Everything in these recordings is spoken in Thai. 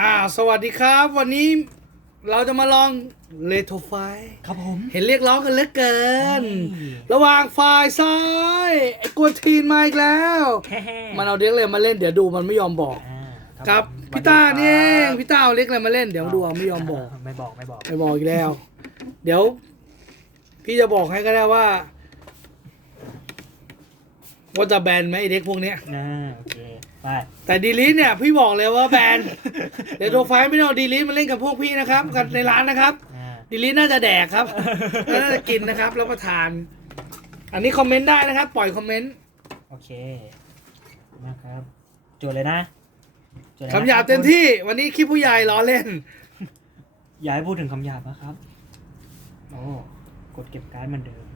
อ่า สวัสดีครับ วันนี้เราจะมาลองเลโทไฟครับผม เห็นเรียกร้องกันเหลือเกินนี่ระหว่างฝ่ายซ้ายไอ้กวนทีนมาอีกแล้ว มันเอาเด็กเลยมาเล่นเดี๋ยวดูมันไม่ยอมบอกอ่าครับผมพี่ต้านี่เองพี่ต้าเอาเล็กอะไรมาเล่นเดี๋ยวดูเอาไม่ยอมบอกไม่บอกไม่บอกไม่บอกอีกแล้ว เดี๋ยว พี่จะบอกให้ก็ได้ว่าว่าจะแบนไหมไอเด็กพวกเนี้ยอ่าโอเค ไปแต่ดีลิทเนี่ยพี่บอกเลยว่าแบนเดี๋ยวโทรไฟไม่ต้องเอาดีลิทมาเล่นกับพวกพี่นะครับกับในร้านนะครับอ่าดีลิทน่าจะแดกครับน่าจะกินนะครับแล้วประทาน อันนี้คอมเมนต์ได้นะครับ ปล่อยคอมเมนต์โอเคนะครับจดเลยนะจดเลยนะคำหยาบเต็มที่วันนี้คลิปผู้ใหญ่ล้อเล่น อย่าให้พูดถึงคำหยาบนะครับโอ้กดเก็บการ์ดเหมือนเดิม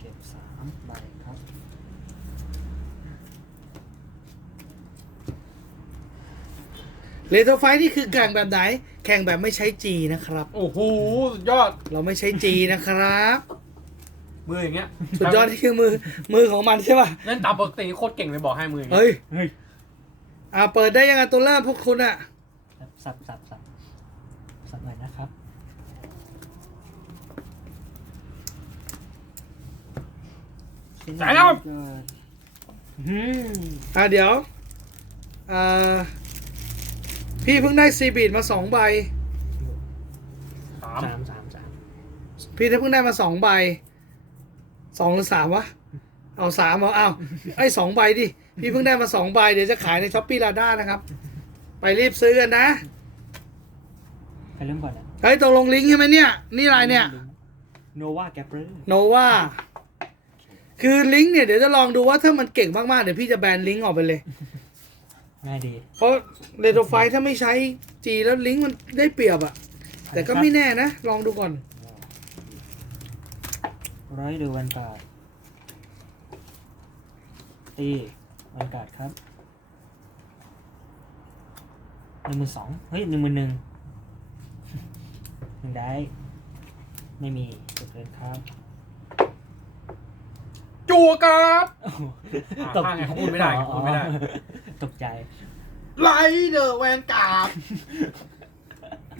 เก็บสามใบ ครับเลโทไฟนี่คือแข่งแบบไหน แข่งแบบไม่ใช้จีนะครับ โอ้โหสุดยอด เราไม่ใช้จีนะครับ มืออย่างเงี้ยสุดยอดที่คือมือ มือของมันใช่ป่ะ เล่นตามปกติโคตรเก่งเลยบอกให้มืออย่างเงี้ย เฮ้ย เฮ้ย อ่าเปิดได้ยังไงตัวเริ่มพวกคุณอะ สับสับสับสับหน่อยนะครับ สายแล้วอืมอ่าเดี๋ยว อ่า พี่เพิ่งได้ซีบีดมาสองใบ สามสามสามสามพี่เพิ่งได้มาสองใบสองหรือสามวะ เอาสามเอาเอาไอ้สองใบดิ พี่เพิ่งได้มาสองใบ เดี๋ยวจะขายในช้อปปี้ลาด้านะครับ ไปรีบซื้อกันนะใครเริ่มก่อนนะเฮ้ยตกลงลิงก์ใช่ไหมเนี่ย นี่อะไรเนี่ย โนวาแกปเปอร์โนวาคือลิงก์เนี่ยเดี๋ยวจะลองดูว่าถ้ามันเก่งมากๆ เดี๋ยวพี่จะแบนลิงก์ออกไปเลย ง่ายดี เพราะเรโทไฟถ้าไม่ใช้จีแล้วลิงก์มันได้เปรียบอะแต่ก็ไม่แน่นะ ลองดูก่อน ร้อยดูวันการ์ดตีวันการ์ดครับหนึ่งหมื่นสองเฮ้ยหนึ่งหมื่นหนึ่งหนึ่งได้ ไม่มีจบเลยครับจัวการ์ดโอ้โหอ่าข้างไงเขาพูดไม่ได้เขาพูดไม่ได้ ตกใจไลเดอร์แวนการ์ด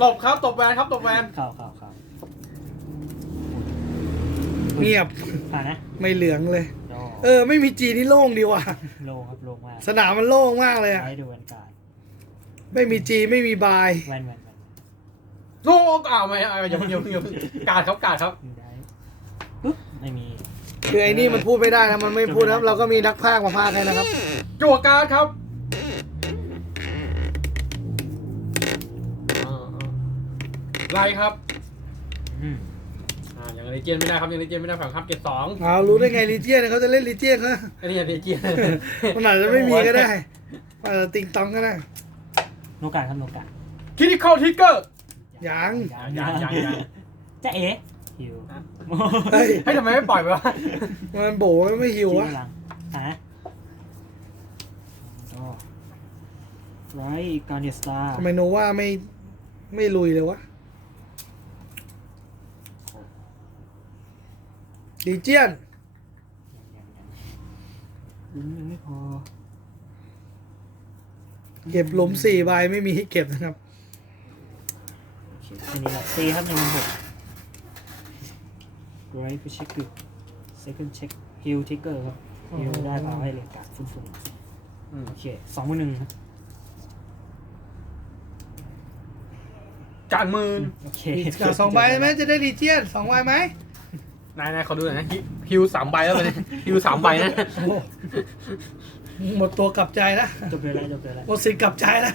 ตบครับตบแวนครับตบแวนข่าวข่าวข่าวเงียบผ่านนะไม่เหลืองเลยโดเออ ไม่มีจีนี่โล่งดีว่ะโลครับโลมากสนามมันโล่งมากเลยอะร้อยดูวันการ์ดไม่มีจีไม่มีบายแวนแวนแวนโลกอ้าวไม่เอาอย่าเพิ่งอย่าเพิ่งอย่าเพิ่งการ์ดครับการ์ดครับหนึ่งได้ปุ๊บไม่มีคือไอ้นี่มันพูดไม่ได้นะมันไม่พูดนะครับเราก็มีนักพากย์มาพากย์ให้นะครับจัวการ์ดครับ ไลครับอืมอ่ายังเลเจียนไม่ได้ครับยังเลเจียนไม่ได้ฝั่งครับเกตสองเอารู้ได้ไงลีเจียนเขาจะเล่นลีเจียนนะไอ้นี่เลเจียนมันอาจจะไม่มีก็ได้อาจจะติงตองก็ได้โนกาครับโนกาคิดิคอลทิกเกอร์ยังยังยังยังจะเอ๋หิวเฮ้ยเฮ้ยทำไมไม่ปล่อยไปวะมันโบไม่หิวคิววะหลังหาก็ไรการเดสตาร์ทำไมโนว่าไม่ไม่ลุยเลยวะ ลีเจียนลุ้นยังไม่พอ เก็บหลุมสี่ใบไม่มีให้เก็บนะครับโอเคแค่นี้แหละตีครับหนึ่งหกไรไปเช็คดู second check heal trigger ครับ heal ได้เอาให้เลยการฟุ้นๆโอเคสองมือหนึ่งครับการมืนโอเคมีกาสองใบไหมจะได้ลีเจียนสองใบไหม นายนายเขาดูหน่อยนะฮิฮิวสามใบแล้วเลยฮิวสามใบนะโอ้โหหมดตัวกลับใจแล้วจบเลยแล้วจบเลยแล้วหมดสิทธิ์กลับใจแล้ว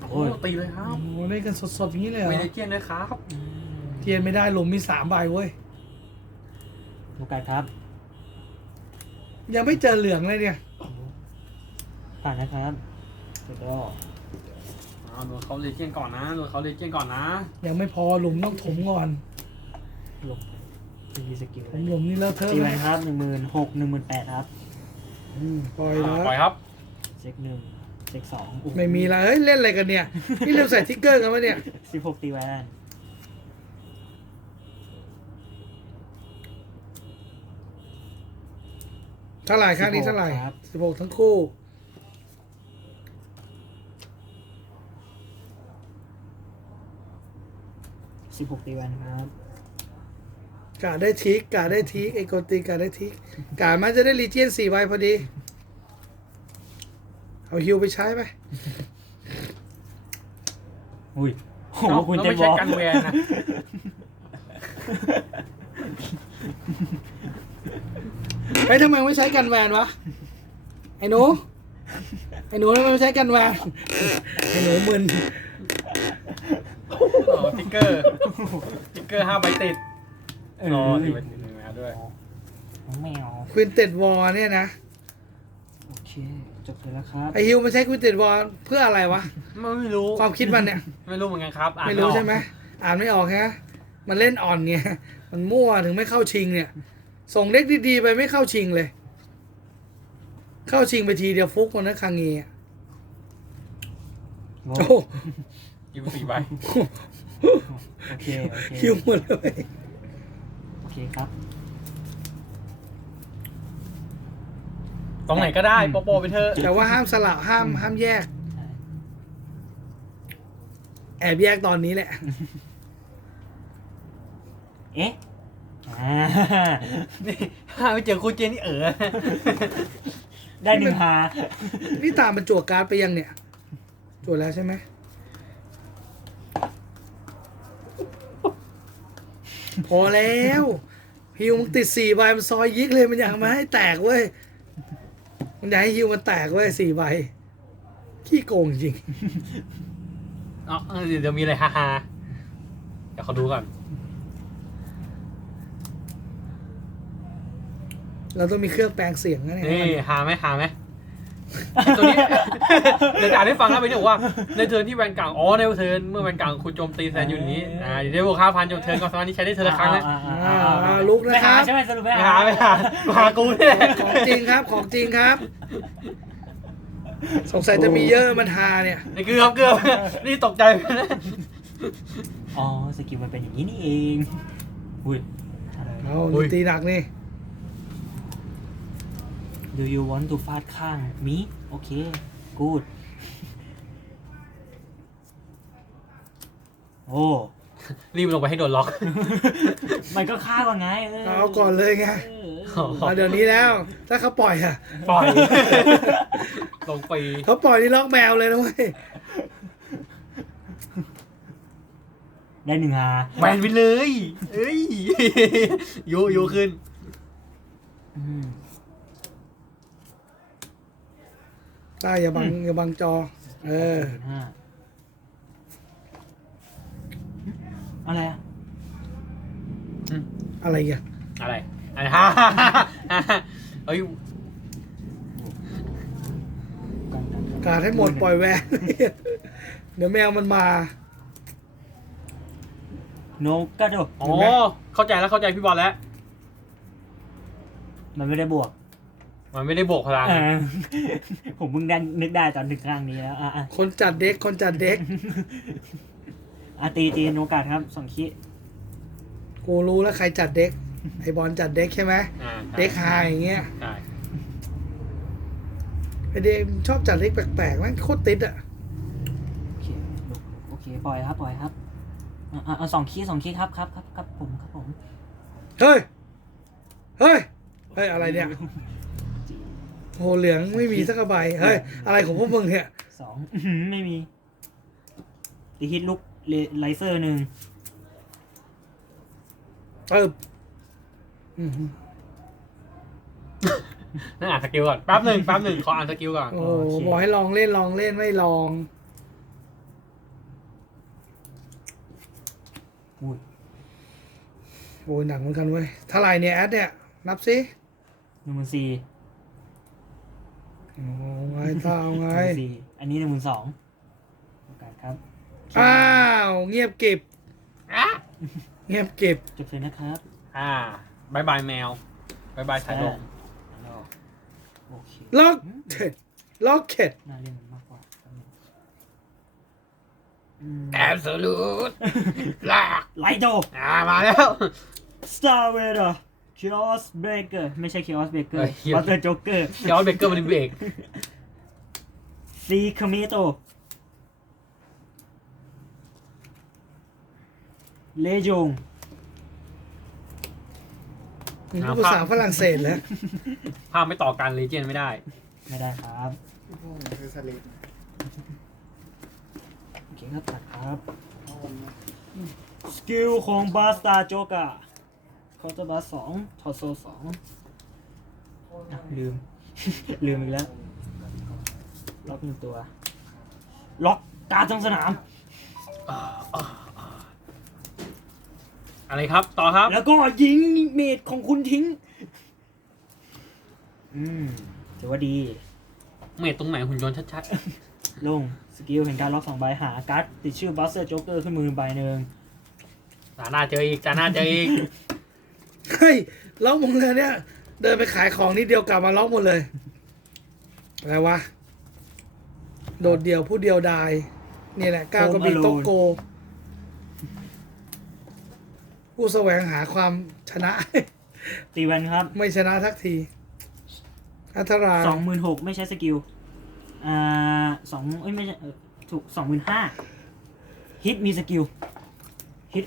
โอ้โอ้ยตีเลยครับโอ้โหเล่นกันสดๆอย่างนี้เลยเหรอไม่ได้เจียนเลยครับเทียนไม่ได้หลุมมีสามใบเว้ย โอกาสครับยังไม่เจอเหลืองเลยเนี่ย ผ่านนะครับ แล้วก็าโดนเขาเลเจนก่อนนะโดนเขาเลเจนก่อนนะยังไม่พอหลุมต้องถมก่อนหลุมไปมีสกิลถมหลุมนี่แล้วเทอะตีไหมนครับหนึ่งหมื่นหกหนึ่งหมื่นแปดครับอืมปล่อยแล้วปล่อยครับเช็คหนึ่งเช็คสองไม่มีละเฮ้ยเล่นอะไรกันเนี่ยพี่เราใส่ทิกเกอร์กันวะเนี่ยสิบหกตีไว้แล้วกันเท่าไหร่ค่านี้เท่าไหร่สิบหกทั้งคู่ สิบหกตีแวนครับกาได้ทิกกาได้ทิกไอโกตีกาได้ทิกกามันจะได้รีเจียนสี่ใบพอดี เอาฮิวไปใช้ไปอุ้ยโอ้โหเอ้าคุณแล้วเต็ไม่มใช่วอลกันแวนนะไอ้ยทำไมไม่ใช้กันแวนวะ ไอ้หนู ไอ้หนูทำไมไม่ใช้กันแวนไอ้หนูมึน อ๋อติ๊กเกอร์ติ๊กเกอร์ห้าใบติดเออ๋ออถือเป็นหนึ่งแล้วด้วยน้องแมวควินเต็ดวอลเนี่ยนะ โอเค จบเลยแล้วครับ ไอฮิวมันใช้ควินเต็ดวอลเพื่ออะไรวะ ไม่รู้ ความคิดมันเนี่ย ไม่รู้เหมือนกันครับ อ่านไม่รู้ออกใช่ไหม อ่านไม่ออกฮะ มันเล่นอ่อนไง มันมั่วถึงไม่เข้าชิงเนี่ย ส่งเด็กดีๆไปไม่เข้าชิงเลย เข้าชิงไปทีเดียวฟุกมันนะคางเงียโอ้ โอ้โหยิวสี่ใบโอเคโอเคคิวหมดเลยโอเคครับ ตรงไหนก็ได้โปโปไปเถอะแต่ว่าห้ามสลับห้ามห้ามแยกใช่แอบแยกตอนนี้แหละ เอ๊ะอ่านี่ถ้าไม่เจอคุณเจนี่เออได้หนึ่งฮานี่ตามมันจั่วการ์ดไปยังเนี่ยจั่วแล้วใช่ไหม พอแล้วฮิวมึงติดสี่ใบมันซอยยิกเลยมันอยากมาให้แตกเว้ยมันอยากให้ฮิวมันแตกเว้ยสี่ใบขี้โกงจริงอ๋อเออเดี๋ยวมีอะไรฮาๆเดี๋ยวเขาดูก่อน เราต้องมีเครื่องแปลงเสียงนะเนี่ยนี่ฮาไหมฮาไหม ตัวนี้ เดี๋ยวจะอ่านให้ฟังนะไปนี่บอกว่าในเทิร์นที่แวนกลางอ๋อในเทิร์นเมื่อแวนกลางคุณโจมตีแซนอยู่นี้อ่าเดี๋ยวได้บวกห้าพันจบเทิร์นก็สามารถที่ใช้ได้เทิร์นละครั้งนะอ่าอ่าอ่าอ่าอ่าลุกนะไม่คหารับ ใช่ไหมสรุปไม่ไม่หาหา ไม่หาหากูนี่แหละของจริงครับ ของจริงครับ สงสัยจะมีเยอะมันหาเนี่ยนี่เกือบเกือบนี่ตกใจไปนะอ๋อสกิลมันเป็นอย่างนี้นี่เองอุ้ยอะไรเอานี่ตีหนักนี่ Do you want to ฟาดข้างมีโอเค good โอ้ รีบลงไปให้โดนล็อก มันก็ฆ่าก่อนไงเออเอาก่อนเลยไงเออเอาเดี๋ยวนี้แล้ว ถ้าเขาปล่อยอะปล่อย ลงไปเขาปล่อยนี่ล็อกแมวเลยนะเว้ยได้หนึ่งฮาแวนไปเลย เอ้ยยูยูขึ้น อืม ได้อย่าบังอย่าบังจอ เออ ห้าอะไรอะอะไรอะอะไรอะไรฮ่าเอ้ยกันกันกันการให้หมดปล่อยแวนเดี๋ยวแมวมันมา โนกระโดดอ๋อเข้าใจแล้วเข้าใจพี่บอลแล้ว มันไม่ได้บวก มันไม่ได้โบกพลังเออผมเพิ่งได้นึกได้ตอนถึงข้างนี้แล้วอะอะคนจัดเด็กคนจัดเด็กอะตีตีโนกาสครับสองคิกูรู้แล้วใครจัดเด็ก ไอบอลจัดเด็กใช่ไหมอ่าใช่เด็กไฮอย่างเงี้ยใช่ไอเด็กชอบจัดเด็กแปลกๆแม่งโคตรติดอะโอเคลุกโอเคปล่อยครับปล่อยครับอะอะเอาสองคีสองคีครับครับครับครับผมครับผมเฮ้ยเฮ้ยเฮ้ยอะไรเนี่ย โหเหลืองไม่มีสักกระใบเฮ้ยอะไรของพวกมึงเนี่ยสองอื้อหือไม่มีตีฮิตลุกเลไลเซอร์หนึ่งเอออืมนั่งอ่านสกิลก่อนแป๊บหนึ่งแป๊บหนึ่งขออ่านสกิลก่อนโอ้โหบอกให้ลองเล่นลองเล่นไม่ลอง อุ้ยโอ้ยหนักเหมือนกันเว้ยเท่าไหร่เนี่ยแอดเนี่ย นับสิหนึ่งหมื่นสี่ โอ้ไงเท่าไงหนึ่งหมื่นสี่อันนี้หนึ่งหมื่นสองโอกาสครับอ้าว เงียบเก็บ อะเงียบเก็บ จบเลยนะครับอ่าบายบายแมวบายบายสายลมแล้วโอเคล็อกเข็ดล็อกเข็ดน่าเล่นมันมากกว่าแป๊บนึงอืมแอบสูดลากไลโดอ่ามาแล้ว สตาร์เวดอร์ โอเค Chaos Breaker ไม่ใช่ Chaos Breaker เอ้ยเหี้ย Buster Joker เดี๋ยวเบเกอร์มันเบรก C Kameto เลจงมึงพูดภาษาฝรั่งเศสแล้วภาพไม่ต่อกันเลเจนไม่ได้ ไม่ได้ครับโอ้โหคือสลิปโอเคครับตัดครับเอาวันนี้สกิลของบาสตาโจกะเคาน์เตอร์บาสสองทอโซสองอะลืม ลืมอีกแล้ว ล็อกหนึ่งตัว ล็อกตาทั้งสนามอะไรครับ ต่อครับ แล้วก็ยิงเมดของคุณทิ้ง อืมถือว่าดี เมทตรงไหนหุ่นยนต์ชัดลง สกิลเห็นการล็อกสองใบหาการ์ดติดชื่อบัสเตอร์โจ๊กเกอร์ขึ้นมือใบหนึ่งๆตาหน้าเจออีกตาหน้าเจออีก เฮ้ยล็อกหมดเลยเนี่ย เดินไปขายของนิดเดียวกลับมาล็อกหมดเลย อะไรวะ โดดเดี่ยวผู้เดียวดาย นี่แหละก้าวกระบี่โตะโก ผู้แสวงหาความชนะ ตีแวนครับไม่ชนะทักทีอัทราสองหมื่นหกไม่ใช้สกิล อ่าสองเอ้ยไม่ใช่เออถูกสองหมื่นห้าฮิตมีสกิล ฮิต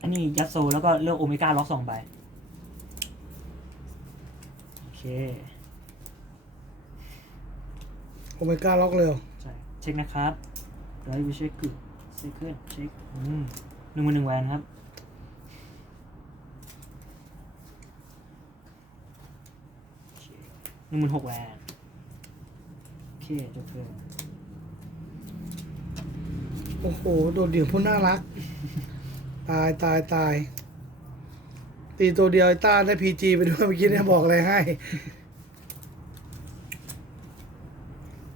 อันนี้ยัดโซ แล้วก็เลือกโอเมก้าล็อกสองใบโอ เคโอเมก้าล็อกเร็วใช่เช็คนะครับร้อยวิเช็คคือเซคันเช็คอืมหนึ่งหมื่นหนึ่งแวนครับโอเคหนึ่งหมื่นหกแวนโอเคจบเทิร์นโอ้โห โดดเดี่ยวผู้น่ารัก ตายตายตาย ตีตัวเดียวไอ้ต้าได้พีจีไปด้วยเมื่อกี้เนี่ยบอกอะไรให้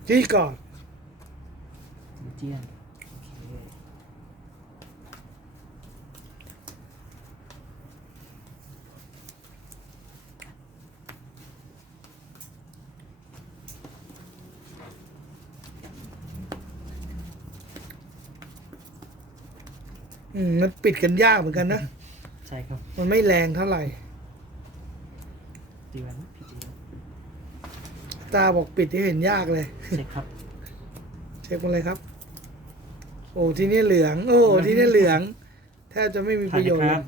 ที่ก่อนมิเจียนโอเคอืมมันปิดกันยากเหมือนกันนะ ใช่ครับมันไม่แรงเท่าไหร่ตีแวนพีจีตาบอกปิดที่เห็นยากเลย เช็คครับเช็คมาเลยครับ โอ้ที่นี่เหลือง โอ้ที่นี่เหลือง แทบจะไม่มีประโยชน์คเลรัยบ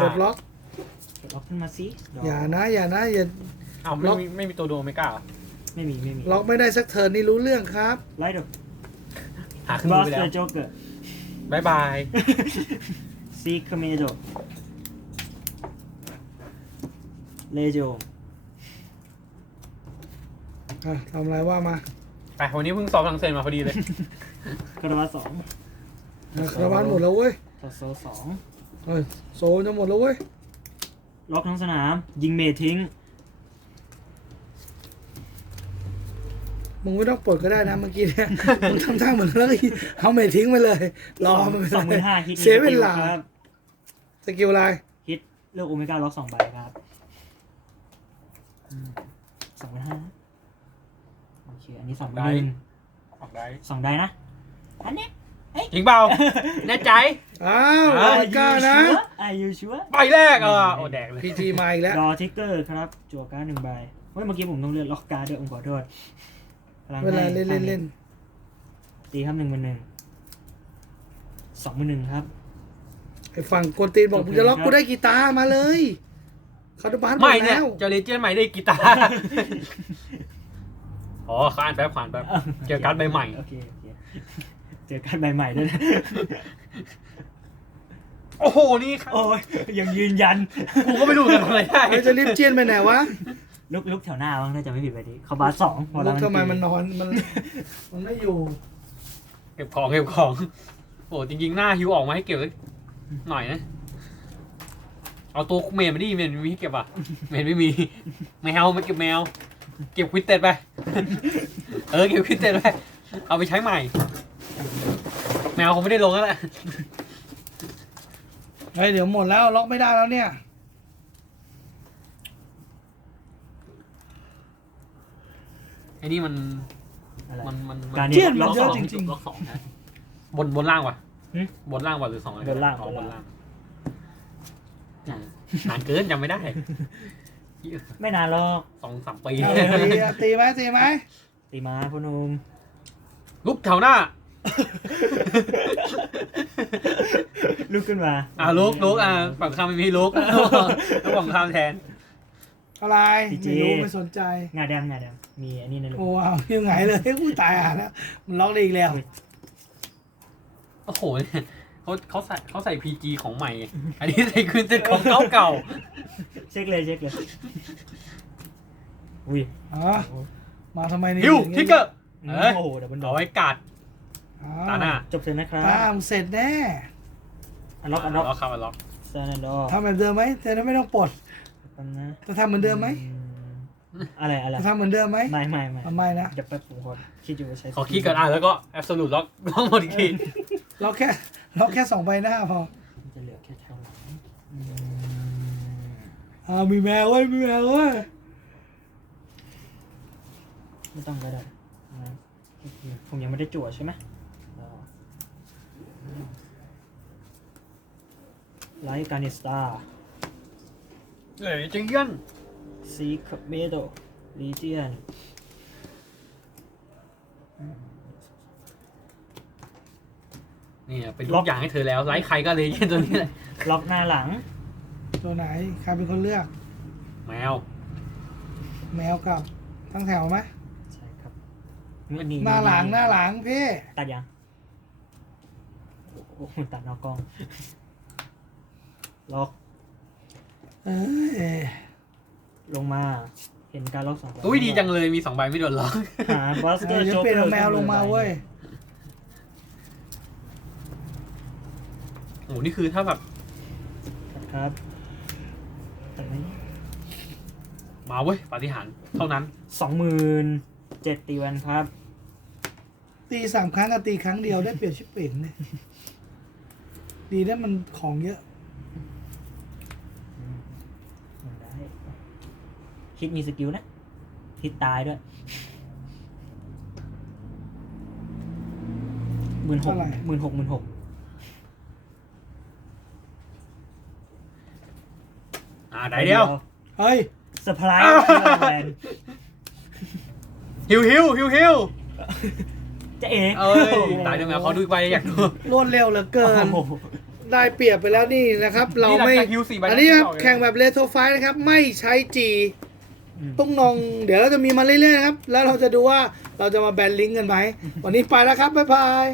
กดล็อกกดล็อกขึ้นมาสิดกอย่านะ อย่านะอย่าอ้าวไม่มีไม่มีตัวโดไม่กล้าเหรอไม่มีไม่มีล็อกไม่ได้สักเทิร์นนี่รู้เรื่องครับไลท์ดอกหาขึ้นบอมือสไปเตแล้อวร์โจ๊กเกอร์บายบาย ซีคาเมโดเลโจอะทำอะไรว่ามาไปวันนี้เพิ่งสอบฝรั่งเศสมาพอดีเลย คาราบาสองอะคาราบานหมดแล้วเว้ยทอโซสองเฮ้ยโซนจะหมดแล้วเว้ยล็อกทั้งสนาม ยิงเมททิ้ง มึงไม่ต้องปลดก็ได้นะเมื่อกี้เนี่ย มึงทำท่าเหมือนแล้วก็เอาเมททิ้งไปเลย รอมันไปสองหเลมื่ยนห้าฮิตเสียเวลา ครับ สกิลอะไรฮิตเลือกโอเมก้าล็อกสองใบครับสองหมื่นห้าโอเคอันนี้สองหมื่นหนึ่งออกได้สองได้นะอันเนี้ยจริงเปล่าแน่ใจ อ้าวอะไอ้กล้านะอายุชัวใบแรกอะโอ้แดกเลยพีจีมาอีกแล้ว รอทิกเกอร์ครับ จั่วการ์ดหนึ่งใบเฮ้ยเมื่อกี้ผมต้องเลือกล็อกการ์ดด้วยผมขอโทษพงเวลาให้เล่นเล่นเล่นตีครับหนึ่งเป็นหนึ่งสองเป็นหนึ่งครับ ไอ้ฝั่งกวนตีนบอกมึงจะล็อกกูได้กีตาร์มาเลยคาร์ดบานหมไม่ดเนี่ยแล้วเจอเลเจนใหม่ได้กีตาร์อ๋อขานแป๊บขานแป๊บเจอการ์ดใบใหม่โอเคโอเคเจอการ์ดใบใหม่ด้วยนะโอ้โหนี่ครับโอ้ยยังยืนยัน กูก็ไม่รู้กันทำอะไรได้ไอ้จะรีบเจียนไปไหนวะลุกลุกแถวหน้าบ้างถ้าจะไม่ผิดไปดีเขาบาสสองพอลูแล้วกทำไมมันนอนมันมันไม่อยู่ เก็บของเก็บของ โอ้จริงๆหน้าฮิวออกมาให้เก็บสัก หน่อยนะ เอาตัวเมนมาดิเมนมีให้เก็บอะเมนไม่มีแมวมาเก็บแมว เก็บควิดเต็ดไป เออเก็บควิดเต็ดไป เอาไปใช้ใหม่ แมวคงไม่ได้ลงแล้วแหละเฮ้ยเดี๋ยวหมดแล้วล็อกไม่ได้แล้วเนี่ย ไอ้นี่มันอะไรมันมันมัการนเดีเจี้ยยนนมัล็นอกเยสอะองจริงล็อกสองนะบนบนล่างวะ หึบนล่างวะหรือสองอะไรบนล่างอ๋อบนนล่าล่าง งอืมนานเกินจำไม่ได้ไม่นานหรอกสองสามปีเอาตีตีไหมตีไหมตีมาพ่อหนุ่มลุกแถวหน้า ลุกขึ้นมาอ่าลุกลุกอ่าฝั่งข้ามไม่มีลุกแล้วฝั่งข้ามแทน อะไรไม่รู้ไม่สนใจ งาดำงาดำมีอันนี้ในรูโอ้เอายังไงเลยกูตายอะแล้วมันล็อกได้อีกแล้ว โอ้โหเนี่ยเขาเขาใส่เขาใส่พีจีของใหม่ อันนี้ใส่คืนเซ็ตของเก่าเก่าเช็คเลยเช็คเลยอุ้ยอ๋อมาทำไมๆนี่ฮิวทิกเกอร์อืมเอ้ยโอ้โหดับเบิลดอเอาไว้กัดอ๋อตาหน้าจบเสร็จนะครับตามเสร็จแน่อันล็อกอันล็อกล็อกครับอันล็อกซานันดอทำแบบเดิมไหมแต่นั้นไม่ต้องปลดแป๊บนะจะทำเหมือนเดิมไหมอืม อะไรอะไรจะทำเหมือนเดิมไหมไม่ไม่ไม่ทำไมนะเดี๋ยวแป๊บผมขอคิดอยู่ว่าใช้ขอคิดก่อนอะแล้วก็ absolute ล็อกล็อกหมดอีกทีล็อกแค่ล็อกแค่สองใบหน้าพอมันจะเหลือแค่เท่าไหร่อืมอ่ามีแมวเว้ยมีแมวเว้ยไม่ต้องก็ได้นะผมยังไม่ได้จั่วใช่ไหมรอไลท์การนิสตาเอ้ยจังยัน ซีคับเมโดลีเจียนนี่เป็นทุกอย่างให้เธอแล้วไลฟ์ใครก็เลยเย็นตัวนี้เลยล็อกหน้าหลัง ตัวไหนใครเป็นคนเลือก แมว แมวกับทั้งแถวไหมใช่ครับหน้าหลังหน้าหลังพี่ตัดยังโอ้โหตัดนอกกล้อง ล็อก เอ้ย ลงมา เห็นการล็อกสองใบอุ้ยดีจังเลยมีสองใบไม่โดนล็อกหาบัสเตอเออร์จะโจ๊กเปลี่ยนเกอเอาร์แมวลงมาเว้ยโอ้โหนี่คือถ้าแบบครับตัดไหมมาเว้ยปาฏิหาริย์เท่านั้น สองหมื่นเจ็ดตีวันครับ ตีสามครั้งกับตีครั้งเดียวได้เปรียบชิบเป่งเลยดีได้มันของเยอะ ได้ ฮิตมีสกิลนะฮิตตายด้วยหมื่นหกเท่าไหร่หมื่นหกหมื่นหกอ่าได้เดียว เฮ้ยเซอร์ไพรส์อ้าวแลนด์ฮิวฮิวฮิวฮิวจะเอ๋เอ้ยตายด้วยแมวเขาดูไปอยากดูรวดเร็วเหลือเกินโอ้โหได้เปรียบไปแล้วนี่นะครับ เราไม่นี่หลังจากฮิวสี่ใบอันนี้ครับแล้วแข่งแบบเลโทไฟนะครับ ไม่ใช้จีอืม ตุ้งนองเดี๋ยวเราจะมีมาเรื่อยๆนะครับ แล้วเราจะดูว่าเราจะมาแบนลิงก์กันไหม วันนี้ไปแล้วครับ บ๊ายบาย